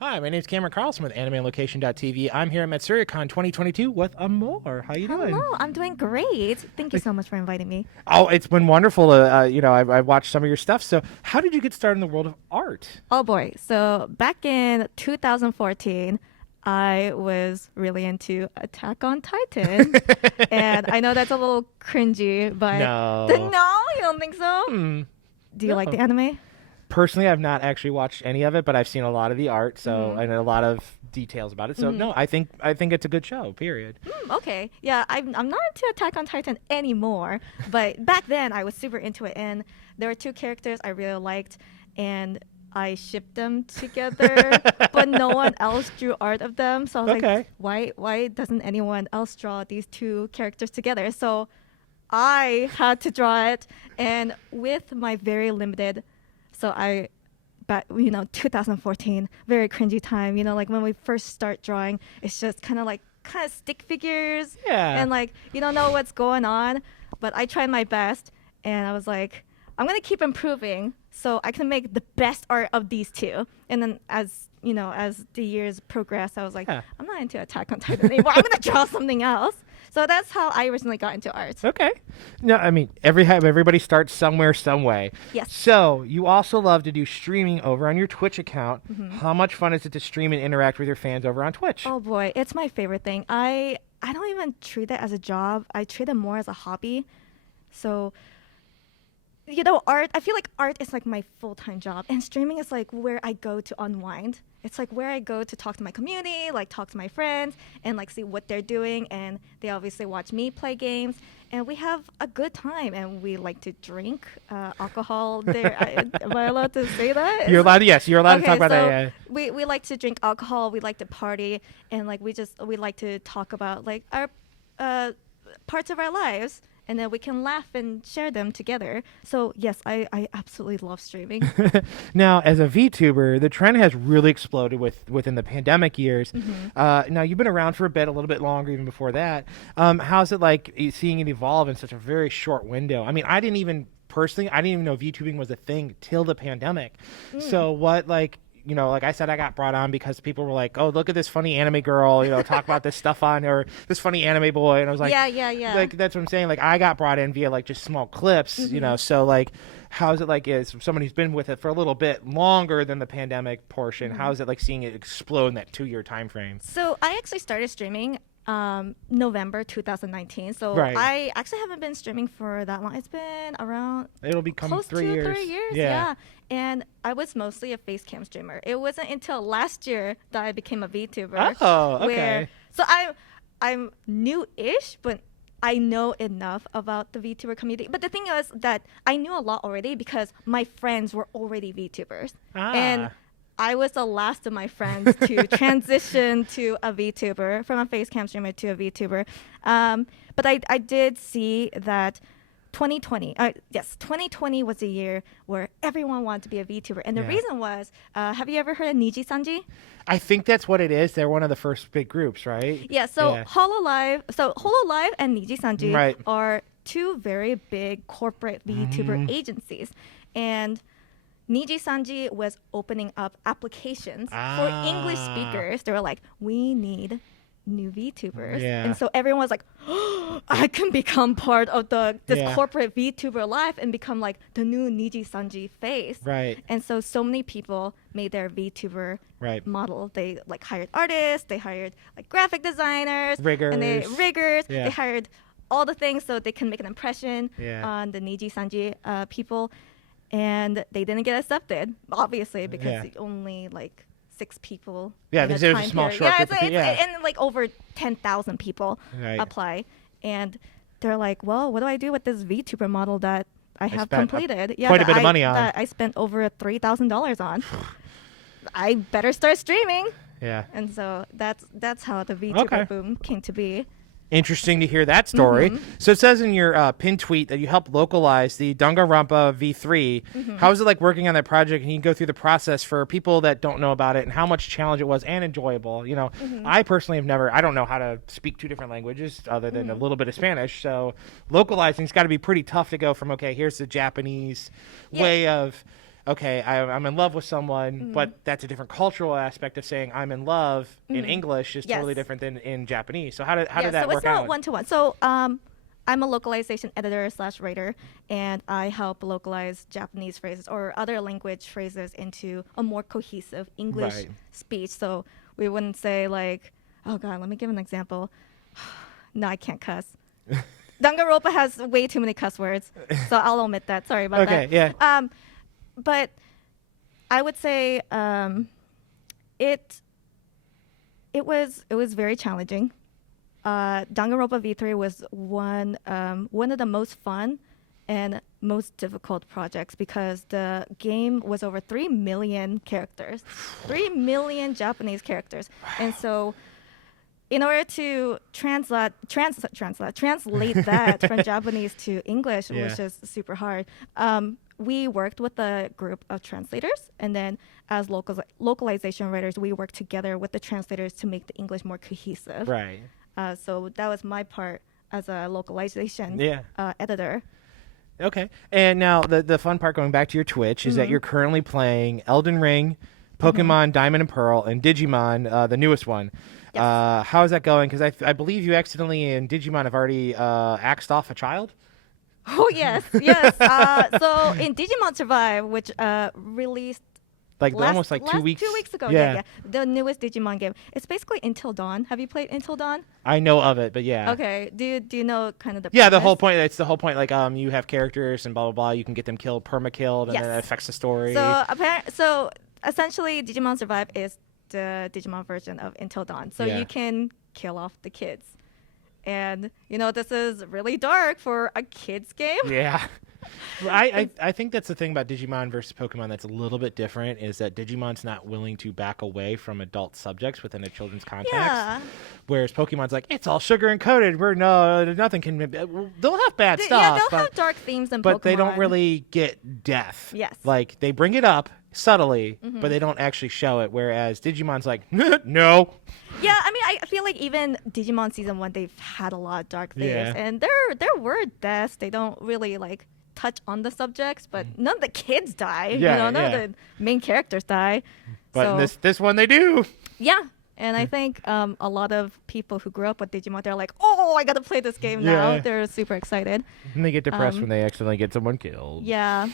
Hi, my name is Cameron Carlson with AnimeLocation.tv. I'm here at Matsuricon 2022 with Amour. How you doing? Hello, I'm doing great. Thank you so much for inviting me. Oh, it's been wonderful. I've watched some of your stuff. So, how did you get started in the world of art? Oh boy. So back in 2014, I was really into Attack on Titan. And I know that's a little cringy, but No. no, you don't think so? Do you like No. the anime? Personally, I've not actually watched any of it, but I've seen a lot of the art, so and a lot of details about it. So, no, I think it's a good show. Period. Okay. Yeah, I'm not into Attack on Titan anymore, but back then I was super into it, and there were two characters I really liked, and I shipped them together, but no one else drew art of them. So I was Okay. like, why doesn't anyone else draw these two characters together? So I had to draw it, and with my very limited, so I, but 2014, very cringy time. Like when we first start drawing, it's just kind of stick figures, Yeah. and like you don't know what's going on. But I tried my best, and I was like, I'm gonna keep improving so I can make the best art of these two. And then as the years progressed, I was like, Yeah. I'm not into Attack on Titan anymore. I'm gonna draw something else. So that's how I originally got into art. Okay. No, I mean, everybody starts somewhere, some way. Yes. So, you also love to do streaming over on your Twitch account. How much fun is it to stream and interact with your fans over on Twitch? Oh boy, it's my favorite thing. I don't even treat it as a job. I treat it more as a hobby. So, art, I feel like art is like my full-time job, and streaming is like where I go to unwind. It's like where I go to talk to my community, like talk to my friends, and like see what they're doing. And they obviously watch me play games, and we have a good time. And we like to drink alcohol. Am I allowed to say that? You're allowed. Yes, you're allowed to talk about so that. Yeah. we like to drink alcohol. We like to party, and like we like to talk about like our parts of our lives. And then we can laugh and share them together. So yes, I absolutely love streaming. Now, as a VTuber, the trend has really exploded within the pandemic years. Now, you've been around for a little bit longer, even before that. How's it like seeing it evolve in such a very short window? I mean, I didn't even know VTubing was a thing till the pandemic. So what, like I said, I got brought on because people were like, "Oh, look at this funny anime girl, talk about this stuff on, or this funny anime boy," and I was like, yeah. Like that's what I'm saying. Like I got brought in via like just small clips, So like, how's it like as someone who's been with it for a little bit longer than the pandemic portion? How's it like seeing it explode in that 2-year time frame? So I actually started streaming November 2019. So Right. I actually haven't been streaming for that long. It's been around It'll become close 3 to years. 3 years. Yeah. And I was mostly a face cam streamer. It wasn't until last year that I became a VTuber. Oh, okay. So I'm new-ish, but I know enough about the VTuber community. But the thing is that I knew a lot already because my friends were already VTubers. And I was the last of my friends to transition to a VTuber, from a face cam streamer to a VTuber. But I did see that 2020 was a year where everyone wanted to be a VTuber. And the reason was, have you ever heard of Niji Sanji? I think that's what it is. They're one of the first big groups, right? Yeah, so Hololive and Niji Sanji are two very big corporate VTuber agencies. And Niji Sanji was opening up applications for English speakers. They were like, we need new VTubers. Yeah. And so everyone was like, oh, I can become part of this corporate VTuber life and become like the new Niji Sanji face. Right. And so many people made their VTuber model. They like hired artists, they hired like graphic designers, riggers. Yeah. They hired all the things so they can make an impression on the Niji Sanji people. And they didn't get accepted, obviously, because only like 6 people. Yeah, this is a small short group. And like over 10,000 people apply. And they're like, well, what do I do with this VTuber model that I have completed? Quite a bit of money on. That I spent over $3,000 on. I better start streaming. Yeah. And so that's how the VTuber boom came to be. Interesting to hear that story. So it says in your pinned tweet that you helped localize the Danganronpa V3. How is it like working on that project? And you can go through the process for people that don't know about it and how much challenge it was and enjoyable. I personally I don't know how to speak 2 different languages other than a little bit of Spanish. So localizing's got to be pretty tough to go from, okay, here's the Japanese way of okay, I'm in love with someone, but that's a different cultural aspect of saying I'm in love in English is totally different than in Japanese. So how did that so work it's not out? one-to-one. So I'm a localization editor / writer, and I help localize Japanese phrases or other language phrases into a more cohesive English Right. speech. So we wouldn't say like, oh God, let me give an example. No, I can't cuss. Danganronpa has way too many cuss words, so I'll omit that. Sorry about that. Okay, yeah. But I would say it was very challenging. Danganronpa V3 was one of the most fun and most difficult projects because the game was over 3 million characters, 3 million Japanese characters, and so in order to translate that from Japanese to English was just super hard. We worked with a group of translators, and then as localization writers, we worked together with the translators to make the English more cohesive. Right. So that was my part as a localization editor. Okay. And now the fun part going back to your Twitch is that you're currently playing Elden Ring, Pokemon Diamond and Pearl, and Digimon, the newest one. Yes. How is that going? Because I believe you accidentally in Digimon have already axed off a child. Oh, yes, yes. So in Digimon Survive, which released Almost like 2 weeks. 2 weeks ago, yeah. The newest Digimon game. It's basically Until Dawn. Have you played Until Dawn? I know of it, but yeah. Okay. Do you know kind of the Yeah, the premise? whole point. It's the whole point. Like, you have characters and blah blah blah. You can get them killed, perma-killed, and then it affects the story. So essentially, Digimon Survive is the Digimon version of Until Dawn. So you can kill off the kids, and this is really dark for a kids game. Yeah. I think that's the thing about Digimon versus Pokemon that's a little bit different is that Digimon's not willing to back away from adult subjects within a children's context. Yeah. Whereas Pokemon's like, it's all sugar and coated. Nothing can. They'll have bad stuff. Yeah, they'll have dark themes in Pokemon. But they don't really get death. Yes. Like, they bring it up subtly, but they don't actually show it. Whereas Digimon's like, no. Yeah, I mean, I feel like even Digimon Season 1, they've had a lot of dark themes. And there were deaths. They don't really, touch on the subjects, but none of the kids die. None of the main characters die. But so, in this one, they do. Yeah. And I think a lot of people who grew up with Digimon, they're like, oh, I got to play this game now. They're super excited. And they get depressed when they accidentally get someone killed. Yeah.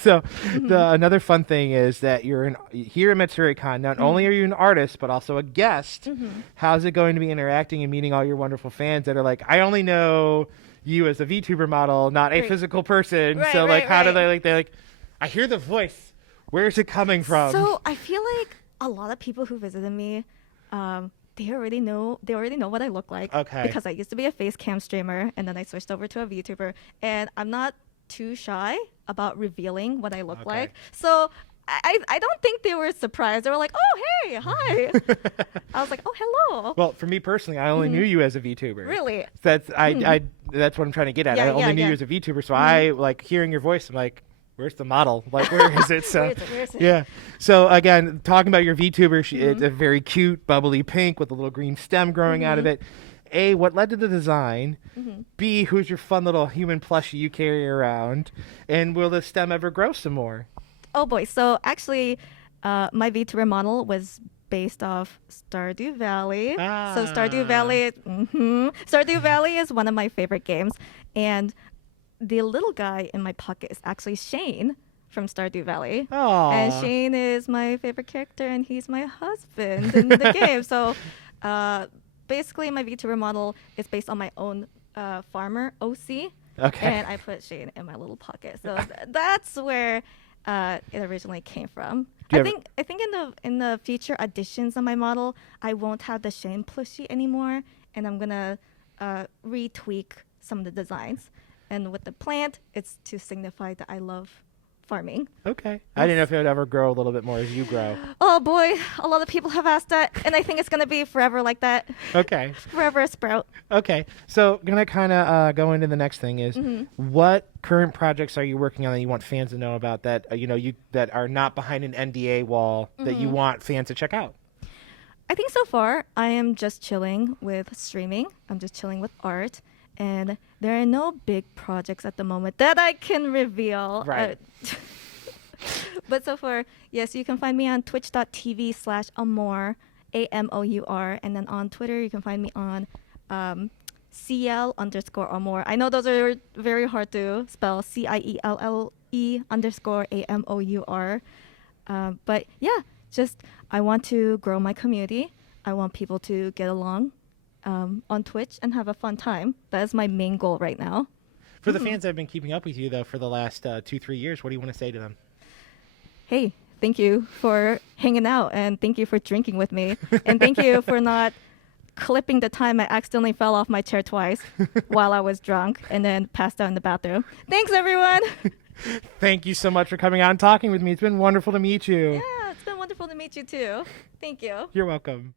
So another fun thing is that you're here at Matsuricon. Not only are you an artist, but also a guest. How's it going to be interacting and meeting all your wonderful fans that are like, I only know you as a VTuber model, not a physical person. Right, so right, how do they I hear the voice. Where's it coming from? So I feel like a lot of people who visited me, they already know what I look like. Okay. Because I used to be a face cam streamer, and then I switched over to a VTuber, and I'm not too shy about revealing what I look like. So I don't think they were surprised. They were like, oh, hey, hi. I was like, oh, hello. Well, for me personally, I only knew you as a VTuber. Really? That's that's what I'm trying to get at. I only knew you as a VTuber, so I like hearing your voice. I'm like, where's the model? Like, where is it? So, where is it? Yeah. So again, talking about your VTuber, it's a very cute, bubbly pink with a little green stem growing out of it. A, what led to the design? B, who's your fun little human plushie you carry around? And will the stem ever grow some more? Oh boy. So actually, my VTuber model was based off Stardew Valley. So Stardew Valley is one of my favorite games, and the little guy in my pocket is actually Shane from Stardew Valley. Aww. And Shane is my favorite character, and he's my husband in the game. So basically, my VTuber model is based on my own farmer, OC. Okay. And I put Shane in my little pocket. So that's where it originally came from. I think in the future additions on my model, I won't have the Shane plushie anymore, and I'm gonna retweak some of the designs. And with the plant, it's to signify that I love farming. Okay. I didn't know if it would ever grow a little bit more as you grow. Oh boy, a lot of people have asked that, and I think it's gonna be forever like that. Okay. Forever a sprout. Okay. So gonna kind of go into the next thing is what current projects are you working on that you want fans to know about that that are not behind an NDA wall that you want fans to check out? I think so far I am just chilling with streaming. I'm just chilling with art. And there are no big projects at the moment that I can reveal. Right. But so far, yes, you can find me on twitch.tv/Amour, Amour, and then on Twitter you can find me on CL_Amour. I know those are very hard to spell. CIELLE_AMOUR. But yeah, just I want to grow my community. I want people to get along on Twitch and have a fun time. That is my main goal right now. For the fans that have been keeping up with you, though, for the last 2-3 years, what do you want to say to them? Hey, thank you for hanging out, and thank you for drinking with me, and thank you for not clipping the time I accidentally fell off my chair twice while I was drunk and then passed out in the bathroom. Thanks, everyone. Thank you so much for coming on and talking with me. It's been wonderful to meet you. Yeah, it's been wonderful to meet you too. Thank you. You're welcome.